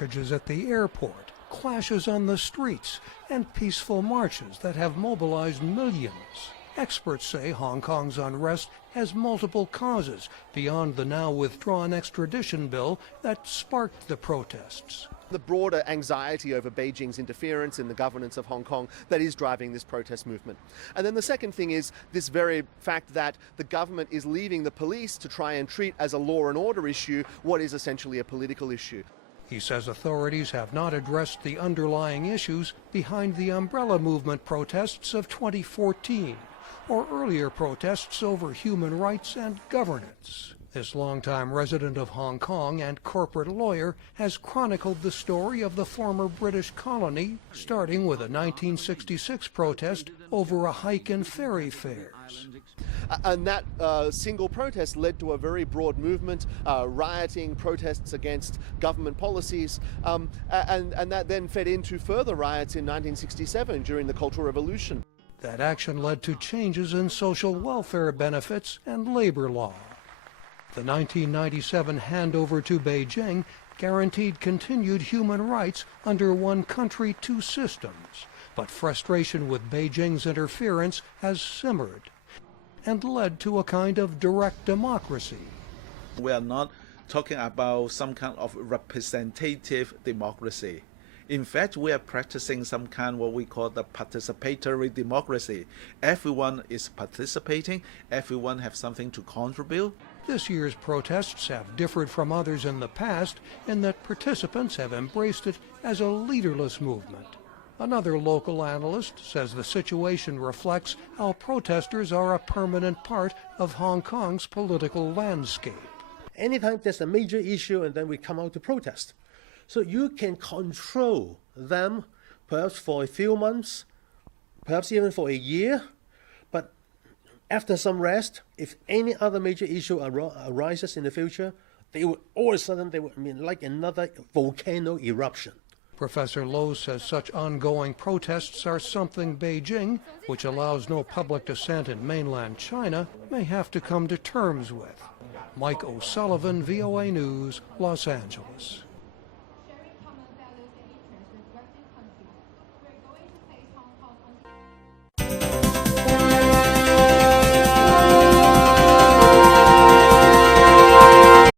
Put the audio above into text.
packages at the airport, clashes on the streets, and peaceful marches that have mobilized millions. Experts say Hong Kong's unrest has multiple causes beyond the now withdrawn extradition bill that sparked the protests. The broader anxiety over Beijing's interference in the governance of Hong Kong that is driving this protest movement. And then the second thing is this very fact that the government is leaving the police to try and treat as a law and order issue what is essentially a political issue. He says authorities have not addressed the underlying issues behind the umbrella movement protests of 2014 or earlier protests over human rights and governance. This longtime resident of Hong Kong and corporate lawyer has chronicled the story of the former British colony, starting with a 1966 protest over a hike in ferry fares. And that single protest led to a very broad movement, rioting, protests against government policies, and that then fed into further riots in 1967 during the Cultural Revolution. That action led to changes in social welfare benefits and labor law. The 1997 handover to Beijing guaranteed continued human rights under one country, two systems. But frustration with Beijing's interference has simmered and led to a kind of direct democracy. We are not talking about some kind of representative democracy. In fact, we are practicing some kind of what we call the participatory democracy. Everyone is participating, everyone has something to contribute. This year's protests have differed from others in the past in that participants have embraced it as a leaderless movement. Another local analyst says the situation reflects how protesters are a permanent part of Hong Kong's political landscape. Anytime there's a major issue and then we come out to protest. So you can control them perhaps for a few months, perhaps even for a year, but after some rest, if any other major issue arises in the future, they will all of a sudden, like another volcano eruption. Professor Lowe says such ongoing protests are something Beijing, which allows no public dissent in mainland China, may have to come to terms with. Mike O'Sullivan, VOA News, Los Angeles.